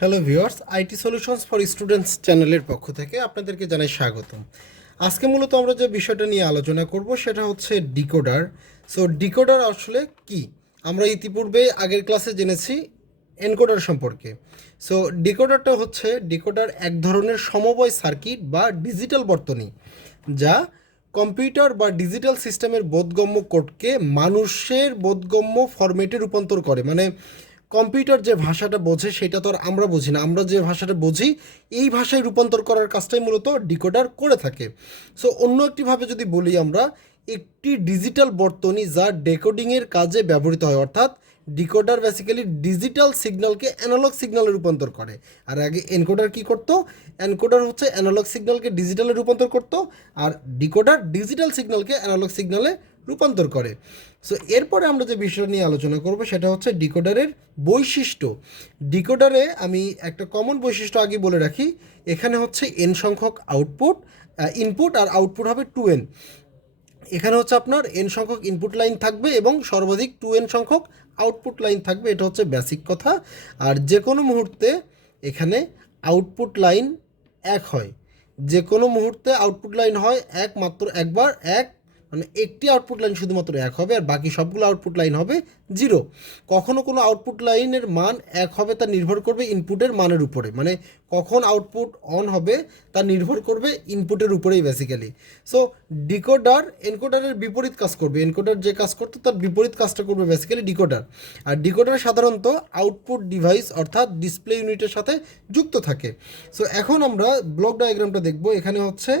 Hello viewers, IT solutions for students চ্যানেলের পক্ষ থেকে আপনাদেরকে জানাই স্বাগতম। আজকে মূলত আমরা যে বিষয়টা নিয়ে আলোচনা করব সেটা হচ্ছে ডিকোডার। সো ডিকোডার আসলে কি? আমরা ইতিপূর্বে আগের ক্লাসে জেনেছি এনকোডার সম্পর্কে। সো ডিকোডার এক ধরনের সমবায় সার্কিট বা ডিজিটাল বর্তনী, যা কম্পিউটার বা ডিজিটাল সিস্টেমের বোধগম্য কোডকে মানুষের বোধগম্য ফরম্যাটে রূপান্তর করে। মানে কম্পিউটার যে ভাষাটা বোঝে সেটা তো আর আমরা বুঝি না, আমরা যে ভাষাটা বুঝি এই ভাষায় রূপান্তর করার কাজটাই মূলত ডিকোডার করে থাকে। সো অন্য একটিভাবে যদি বলি, আমরা একটি ডিজিটাল বর্তনী যা ডেকোডিংয়ের কাজে ব্যবহৃত হয়, অর্থাৎ ডিকোডার বেসিক্যালি ডিজিটাল সিগন্যালকে অ্যানালগ সিগন্যালে রূপান্তর করে। আর আগে এনকোডার কি করতো? এনকোডার হচ্ছে অ্যানালগ সিগন্যালকে ডিজিটালে রূপান্তর করতো, আর ডিকোডার ডিজিটাল সিগন্যালকে অ্যানালগ সিগন্যালে রূপান্তর করে। সো এরপরে আমরা যে বিষয় নিয়ে আলোচনা করব সেটা হচ্ছে ডিকোডারের বৈশিষ্ট্য। ডিকোডারে আমি একটা কমন বৈশিষ্ট্য আগে বলে রাখি, এখানে হচ্ছে এন সংখ্যক ইনপুট আর আউটপুট হবে 2n। এখানে হচ্ছে আপনার এন সংখ্যক ইনপুট লাইন থাকবে এবং সর্বাধিক 2n সংখ্যক আউটপুট লাইন থাকবে, এটা হচ্ছে বেসিক কথা। আর যে কোনো মুহূর্তে এখানে আউটপুট লাইন এক হয়, যে কোনো মুহূর্তে আউটপুট লাইন হয় একবার মানে একটি আউটপুট লাইন শুধুমাত্র এক হবে, আর বাকি সবগুলো আউটপুট লাইন হবে 0। কখনো কোনো আউটপুট লাইনের মান এক হবে তা নির্ভর করবে ইনপুটের মানের উপরে, মানে কখন আউটপুট অন হবে তা নির্ভর করবে ইনপুটের উপরেই বেসিক্যালি। সো ডিকোডার এনকোডারের বিপরীত কাজ করবে, এনকোডার যে কাজ করতো তার বিপরীত কাজটা করবে বেসিক্যালি ডিকোডার। আর ডিকোডার সাধারণত আউটপুট ডিভাইস অর্থাৎ ডিসপ্লে ইউনিটের সাথে যুক্ত থাকে। সো এখন আমরা ব্লক ডায়াগ্রামটা দেখব। এখানে হচ্ছে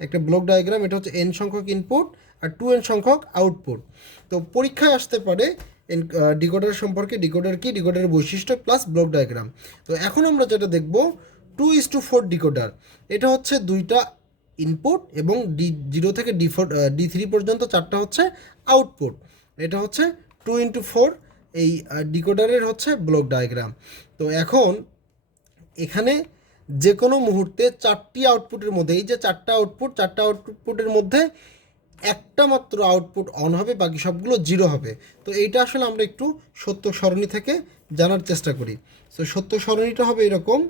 একটা ব্লক ডায়াগ্রাম, এটা হচ্ছে এন সংখ্যক ইনপুট আর 2n সংখ্যক আউটপুট। তো পরীক্ষায় আসতে পারে ডিকোডার সম্পর্কে, ডিকোডার কি, ডিকোডারের বৈশিষ্ট্য প্লাস ব্লক ডায়াগ্রাম। তো এখন আমরা যেটা দেখব 2:4 ডিকোডার। এটা হচ্ছে দুইটা ইনপুট এবং D0 থেকে D3 পর্যন্ত চারটা হচ্ছে আউটপুট। এটা হচ্ছে 2:4 এই ডিকোডারের হচ্ছে ব্লক ডায়াগ্রাম। তো এখন এখানে যে কোনো মুহূর্তে চারটি আউটপুটের মধ্যে, এই যে চারটা আউটপুটের মধ্যে একটা মাত্র আউটপুট অন হবে, বাকি সবগুলো 0 হবে। তো এইটা আসলে আমরা একটু সত্য সারণী থেকে জানার চেষ্টা করি। সো সত্য সারণীটা হবে এরকম: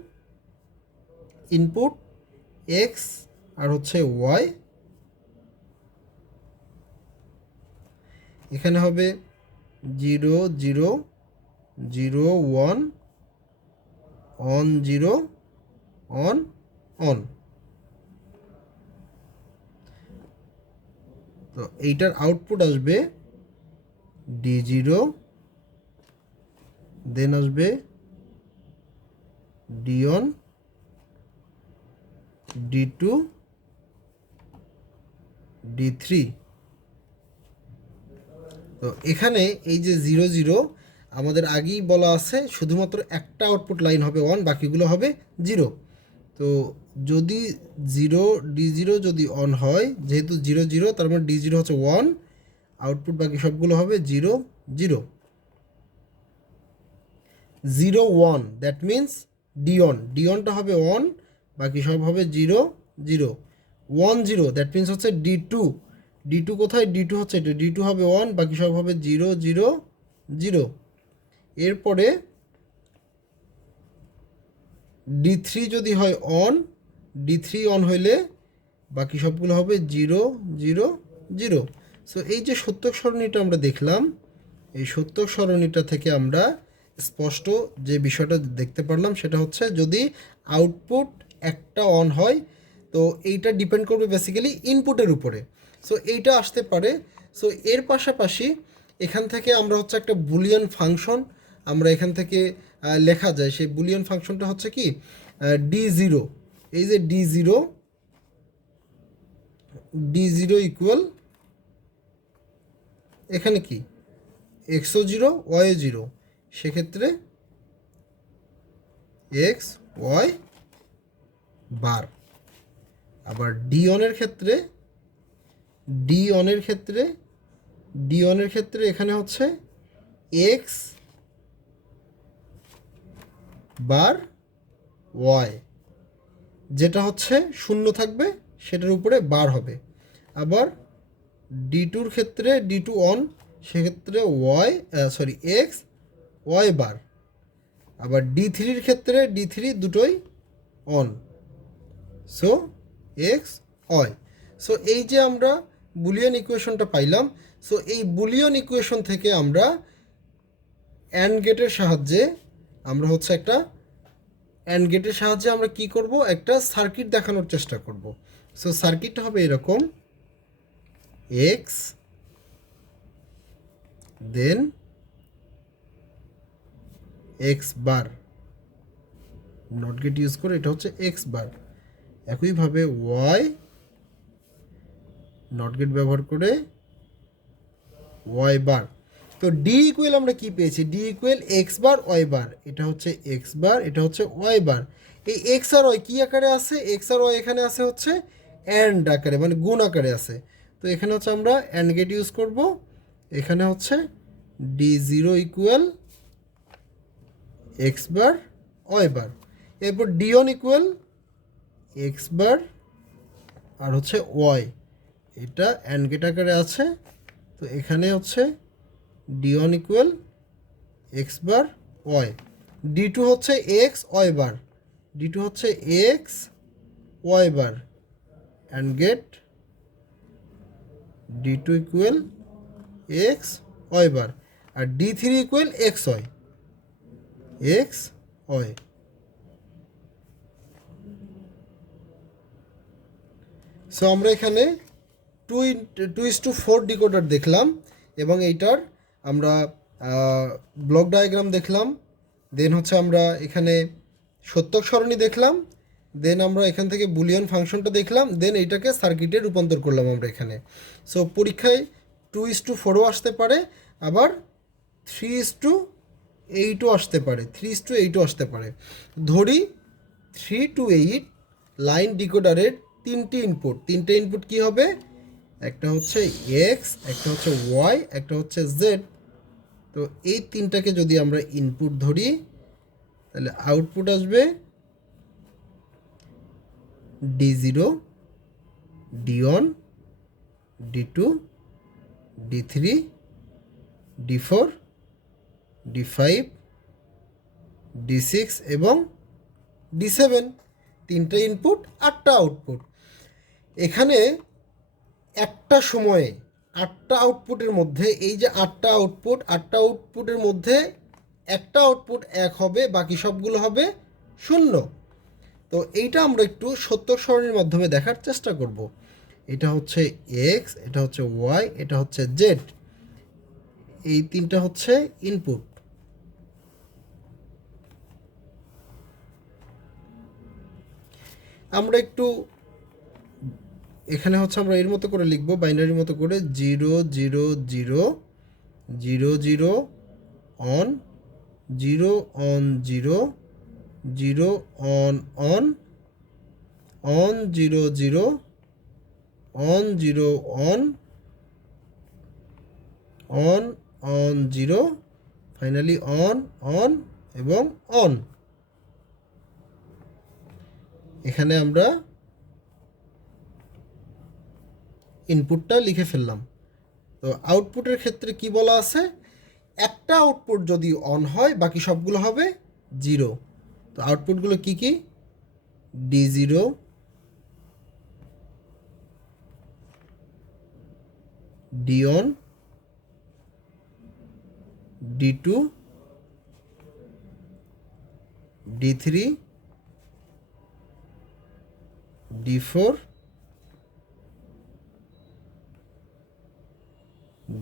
ইনপুট এক্স আর হচ্ছে ওয়াই, এখানে হবে 0 0 0 1 অন 0 অন অন। তো এইটার আউটপুট আসবে D0, দেন আসবে D1, D2, D3। তো এখানে এই যে 0 0 আমাদের আগেই বলা আছে শুধুমাত্র একটা আউটপুট লাইন হবে 1, বাকিগুলো হবে 0। তো যদি D0 যদি অন হয়, যেহেতু 0 0 তার মানে D0 হচ্ছে 1, আউটপুট বাকি সবগুলো হবে 0 0 0 1, দ্যাট মিন্স D1টা হবে 1, বাকি সব হবে 0 0 1 0, দ্যাট মিন্স হচ্ছে D2 কোথায়? D2 হচ্ছে এটা, D2 হবে 1, বাকি সব হবে 0 0 0। এরপরে D3 যদি হয় অন, D3 অন হইলে বাকি সবগুলো হবে 0 0 0। সো এই যে সত্যক সারণীটা আমরা দেখলাম, এই সত্যক সারণীটা থেকে আমরা স্পষ্ট যে বিষয়টা দেখতে পারলাম সেটা হচ্ছে যদি আউটপুট একটা অন হয়, তো এইটা ডিপেন্ড করবে বেসিক্যালি ইনপুটের উপরে। সো এইটা আসতে পারে। সো এর পাশাপাশি এখান থেকে আমরা হচ্ছে একটা বুলিয়ান ফাংশন আমরা এখান থেকে লেখা যায়। সেই বুলিয়ান ফাংশনটা হচ্ছে কি, D0, এই যে D0 ইকুয়াল এখানে কি এক্সও 0 ওয়াইও 0, সেক্ষেত্রে এক্স ওয়াই বার। আবার ডি অনের ক্ষেত্রে এখানে হচ্ছে এক্স বার ওয়াই, যেটা হচ্ছে শূন্য থাকবে সেটার উপরে বার হবে। আবার D2 ক্ষেত্রে D2 অন, সেক্ষেত্রে এক্স ওয়াই বার। আবার D3-র ক্ষেত্রে D3 দুটোই on. So X Y. So এই যে আমরা বুলিয়ান ইকুয়েশনটা পাইলাম, সো এই বুলিয়ান ইকুয়েশন থেকে আমরা অ্যান্ড গেটের সাহায্যে আমরা হচ্ছে একটা অ্যান্ড গেটের সাহায্যে আমরা কি করব, একটা সার্কিট দেখানোর চেষ্টা করব। সো সার্কিটটা হবে এরকম, X then X bar, NOT gate use করে এটা হচ্ছে এক্স বার। একইভাবে ওয়াই নট গেট ব্যবহার করে ওয়াই বার। তো ডি ইকুয়েল আমরা কি পেয়েছি, D equal x bar y বার, এটা হচ্ছে এক্স বার, এটা হচ্ছে ওয়াই বার। এই এক্স আর ওয়াই কী আকারে আছে, এক্স আর ওয়াই এখানে আছে হচ্ছে অ্যান্ড আকারে, মানে গুণ আকারে আছে। তো এখানে হচ্ছে আমরা অ্যান্ড গেট ইউজ করব। এখানে হচ্ছে D zero equal x bar y বার, এরপর D one equal x bar আর হচ্ছে ওয়াই, এটা অ্যান্ড গেট আকারে আছে। তো এখানে হচ্ছে D one equal x bar Y, D two হচ্ছে X Y bar, D two হচ্ছে X Y bar and gate D two equal X Y bar, আর D three equal X Y, X Y. So আমরা এখানে 2:4 decoder দেখলাম এবং এইটার আমরা block diagram দেখলাম, দেন হচ্ছে আমরা এখানে সত্যক সরণি দেখলাম, দেন আমরা এখান থেকে বুলিয়ান ফাংশনটা দেখলাম, দেন এইটাকে সার্কিটে রূপান্তর করলাম আমরা এখানে। সো পরীক্ষায় 2:4ও আসতে পারে, আবার 3:8ও আসতে পারে, 3:8ও আসতে পারে। ধরি 3 to 8 লাইন ডিকোডারের তিনটে ইনপুট কি হবে, একটা হচ্ছে এক্স, একটা হচ্ছে ওয়াই, একটা হচ্ছে জেড। তো এই তিনটাকে যদি আমরা ইনপুট ধরি তাহলে আউটপুট আসবে D0, D1, D2, D3, D4, D5, D6 এবং D7। তিনটা ইনপুট, 8টা আউটপুট। এখানে একটা সময়ে 8টা আউটপুটের মধ্যে, এই যে 8টা আউটপুটের মধ্যে একটা আউটপুট 1 হবে, বাকি সবগুলো হবে 0। তো এইটা আমরা একটু সত্যক সরণির মাধ্যমে দেখার চেষ্টা করব। এটা হচ্ছে এক্স, এটা হচ্ছে ওয়াই, এটা হচ্ছে জেড, এই তিনটা হচ্ছে ইনপুট। আমরা একটু এখানে হচ্ছে আমরা এর মতো করে লিখব, বাইনারির মতো করে 0 0 0 0 0 on, 0 on 0 0 on on on 0 0 on 0 on on on 0, finally on on এবং অন। এখানে আমরা ইনপুটটা লিখে ফেললাম। তো আউটপুটের ক্ষেত্রে কি বলা আছে, একটা আউটপুট যদি অন হয় বাকি সবগুলো হবে 0। তো আউটপুটগুলো কি কি, D0, D1, D2, D3, D4,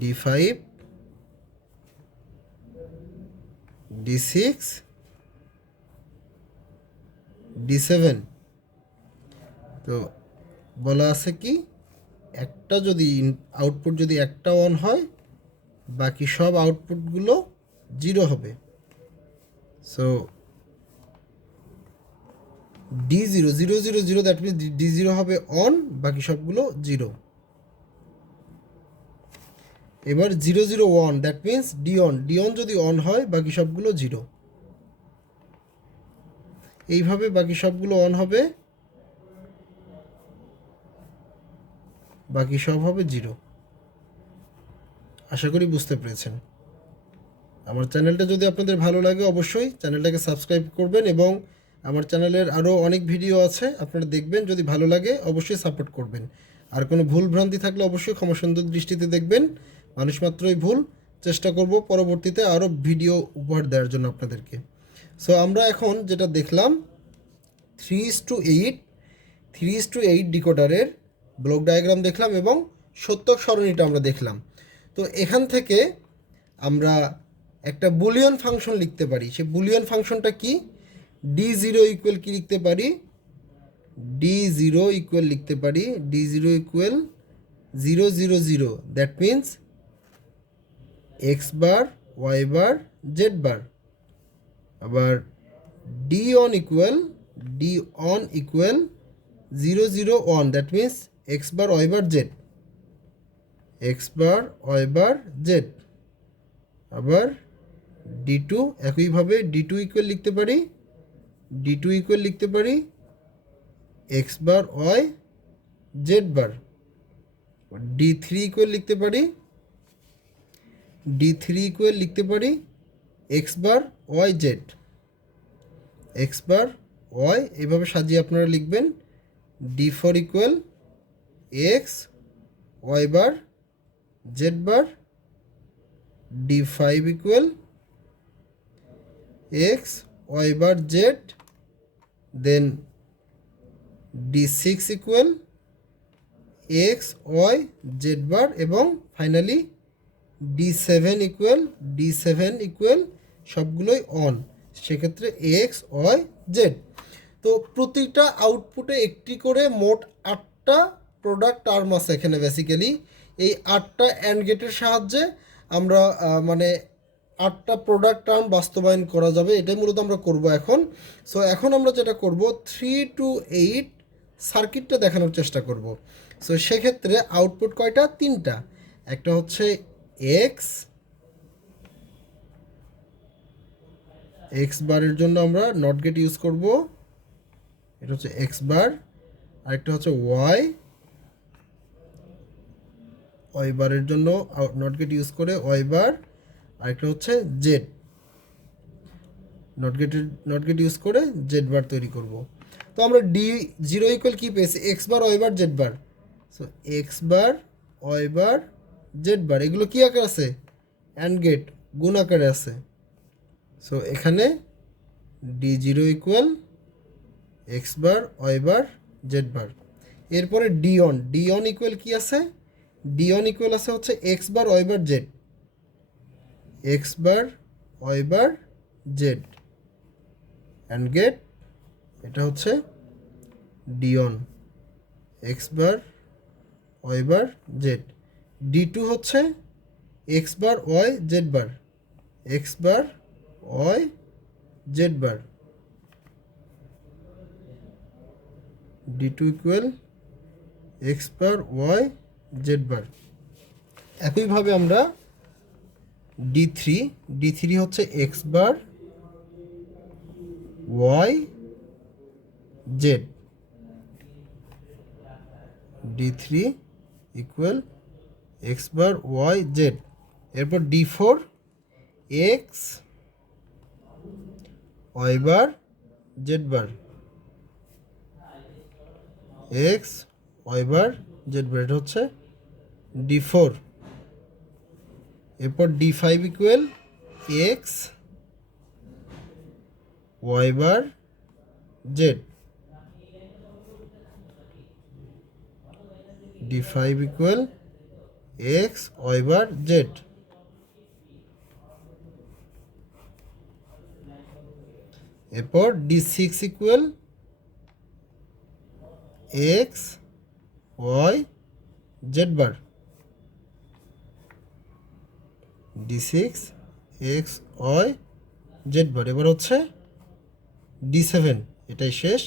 D5, D6, D7। তো বলা আছে কি, একটা যদি আউটপুট যদি একটা অন হয় বাকি সব আউটপুটগুলো 0 হবে। So D0 0 0 0, that means D0 হবে অন, বাকি সবগুলো 0। এবার 0 0 1, দ্যাট মিনস D1 যদি অন হয় বাকি সবগুলো 0। এইভাবে বাকি সবগুলো অন হবে, বাকি সব হবে 0। আশা করি বুঝতে পেরেছেন। আমার চ্যানেলটা যদি আপনাদের ভালো লাগে অবশ্যই চ্যানেলটাকে সাবস্ক্রাইব করবেন এবং আমার চ্যানেলের আরও অনেক ভিডিও আছে আপনারা দেখবেন, যদি ভালো লাগে অবশ্যই সাপোর্ট করবেন। আর কোনো ভুল ভ্রান্তি থাকলে অবশ্যই ক্ষমা সুন্দর দৃষ্টিতে দেখবেন, মানুষ মাত্রই ভুল। চেষ্টা করব পরবর্তীতে আরও ভিডিও উপহার দেওয়ার জন্য আপনাদেরকে। সো আমরা এখন যেটা দেখলাম 3:8 ডিকোডারের ব্লক ডায়াগ্রাম দেখলাম এবং সত্যক সরণিটা আমরা দেখলাম। তো এখান থেকে আমরা একটা বুলিয়ন ফাংশন লিখতে পারি। সেই বুলিয়ন ফাংশনটা কি? d0 ইকুয়াল কি লিখতে পারি? d0 ইকুয়াল লিখতে পারি d0 equal 0 0 0, that means x bar y bar z বার। আবার d1 equal 0 0 1, that means x bar y bar z, x bar y bar z। আবার d2 একইভাবে d2 ইকুয়াল লিখতে পারি x বার y z বার। d3 equal লিখতে পারি x বার y z, x বার y। এভাবে সাজিয়ে আপনারা লিখবেন d4 ইকুয়াল x y বার z বার, d5 ইকুয়াল x y বার z, দেন d6 equal x y z বার, এবং ফাইনালি d7 ইকুয়াল সবগুলোই অন, সেক্ষেত্রে x y z। তো প্রতিটা আউটপুটে একটি করে মোট 8টা প্রোডাক্ট টার্ম আছে এখানে। বেসিক্যালি এই 8টা অ্যান্ড গেটের সাহায্যে আমরা মানে 8টা প্রোডাক্ট টার্ম বাস্তবায়ন করা যাবে, এটাই মূলত আমরা করব এখন। সো এখন আমরা যেটা করব 3 to 8 সার্কিটটা দেখানোর চেষ্টা করব। সো সেক্ষেত্রে আউটপুট কয়টা? 3টা। একটা হচ্ছে এক্স বারের জন্য আমরা নট গেট ইউজ করব, এটা হচ্ছে এক্স বার। আরেকটা হচ্ছে ওয়াই বারের জন্য নট গেট ইউজ করে ওয়াই বার। আরেকটা হচ্ছে জেড, নট গেট ইউজ করে জেড বার তৈরি করব। তো আমরা d0 ইকুয়াল কি পেয়েছি? X bar y bar Z bar. So x bar y bar Z bar, এগুলো কি আকারে আছে? অ্যান্ড গেট, গুণ আকারে আছে। সো এখানে d0 equal x bar y bar Z bar. এরপরে d1 ইকুয়াল কি আছে? d1 ইকুয়াল আছে হচ্ছে x bar y bar z, x bar y bar z and get, এটা হচ্ছে d1 x bar y bar z. d2 হচ্ছে x bar Y Z bar, x bar Y Z bar, d2 equal x bar Y Z bar. একইভাবে আমরা d3 হচ্ছে x bar Y z, d3 equal x bar Y Z. এরপর d4 X Y bar Z bar, X Y bar Z bar, এটা হচ্ছে d4। এরপর d5 equal X Y bar Z, d5 equal X Y bar Z. এরপর d6 equal X Y Z bar, d6 X Y Z bar. এবার হচ্ছে d7, এটাই শেষ।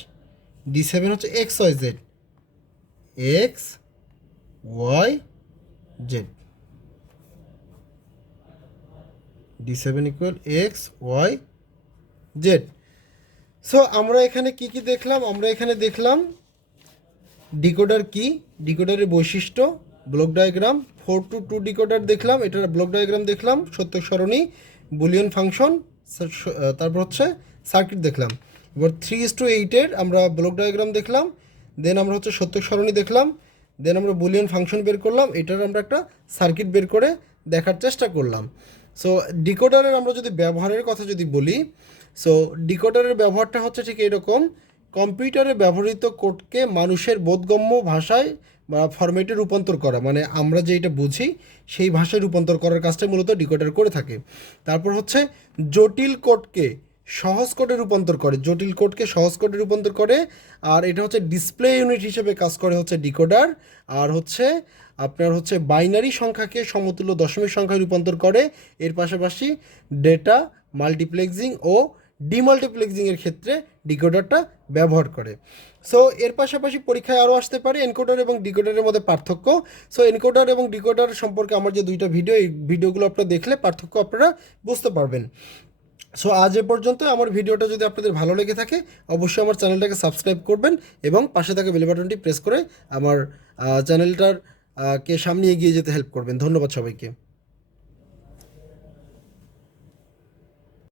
d7 হচ্ছে X Y Z, X Y Z, d7 equal X Y Z. So আমরা এখানে কি কি দেখলাম? আমরা এখানে দেখলাম ডিকোডার কি, ডিকোডারের বৈশিষ্ট্য, ব্লক ডায়াগ্রাম। 4 to 2 ডিকোডার দেখলাম, এটার ব্লক ডায়াগ্রাম দেখলাম, সত্যক সরণি। বুলিয়ন ফাংশন, তারপর হচ্ছে সার্কিট দেখলাম। এবার 3:8 আমরা ব্লক ডায়াগ্রাম দেখলাম, দেন আমরা হচ্ছে সত্যক সারণী দেখলাম, দেন আমরা বুলিয়ন ফাংশন বের করলাম, এটার আমরা একটা সার্কিট বের করে দেখার চেষ্টা করলাম। সো ডিকোডারের আমরা যদি ব্যবহারের কথা যদি বলি, সো ডিকোডারের ব্যবহারটা হচ্ছে ঠিক এরকম, কম্পিউটারে ব্যবহৃত কোডকে মানুষের বোধগম্য ভাষায় বা ফরম্যাটে রূপান্তর করা, মানে আমরা যেটা বুঝি সেই ভাষায় রূপান্তর করার কাজটাই মূলত ডিকোডার করে থাকে। তারপর হচ্ছে জটিল কোডকে সহজ কোডে রূপান্তর করে, জটিল কোডকে সহজ কোডে রূপান্তর করে, আর এটা হচ্ছে ডিসপ্লে ইউনিট হিসেবে কাজ করে হচ্ছে ডিকোডার। আর হচ্ছে আপনার হচ্ছে বাইনারি সংখ্যাকে সমতুল্য দশমিক সংখ্যায় রূপান্তর করে। এর পাশাপাশি ডেটা মাল্টিপ্লেক্সিং ও ডিমাল্টিপ্লেক্সিংয়ের ক্ষেত্রে ডিকোডারটা ব্যবহার করে। সো এর পাশাপাশি পরীক্ষায় আরও আসতে পারে এনকোডার এবং ডিকোডারের মধ্যে পার্থক্য। সো এনকোডার এবং ডিকোডার সম্পর্কে আমার যে দুইটা ভিডিও, এই ভিডিওগুলো আপনারা দেখলে পার্থক্য আপনারা বুঝতে পারবেন। সো আজ এ পর্যন্ত। আমার ভিডিওটা যদি আপনাদের ভালো লেগে থাকে অবশ্যই আমার চ্যানেলটাকে সাবস্ক্রাইব করবেন এবং পাশে থাকা বেল বাটনটি প্রেস করে আমার চ্যানেলটার কে সামনে এগিয়ে যেতে হেল্প করবেন। ধন্যবাদ সবাইকে।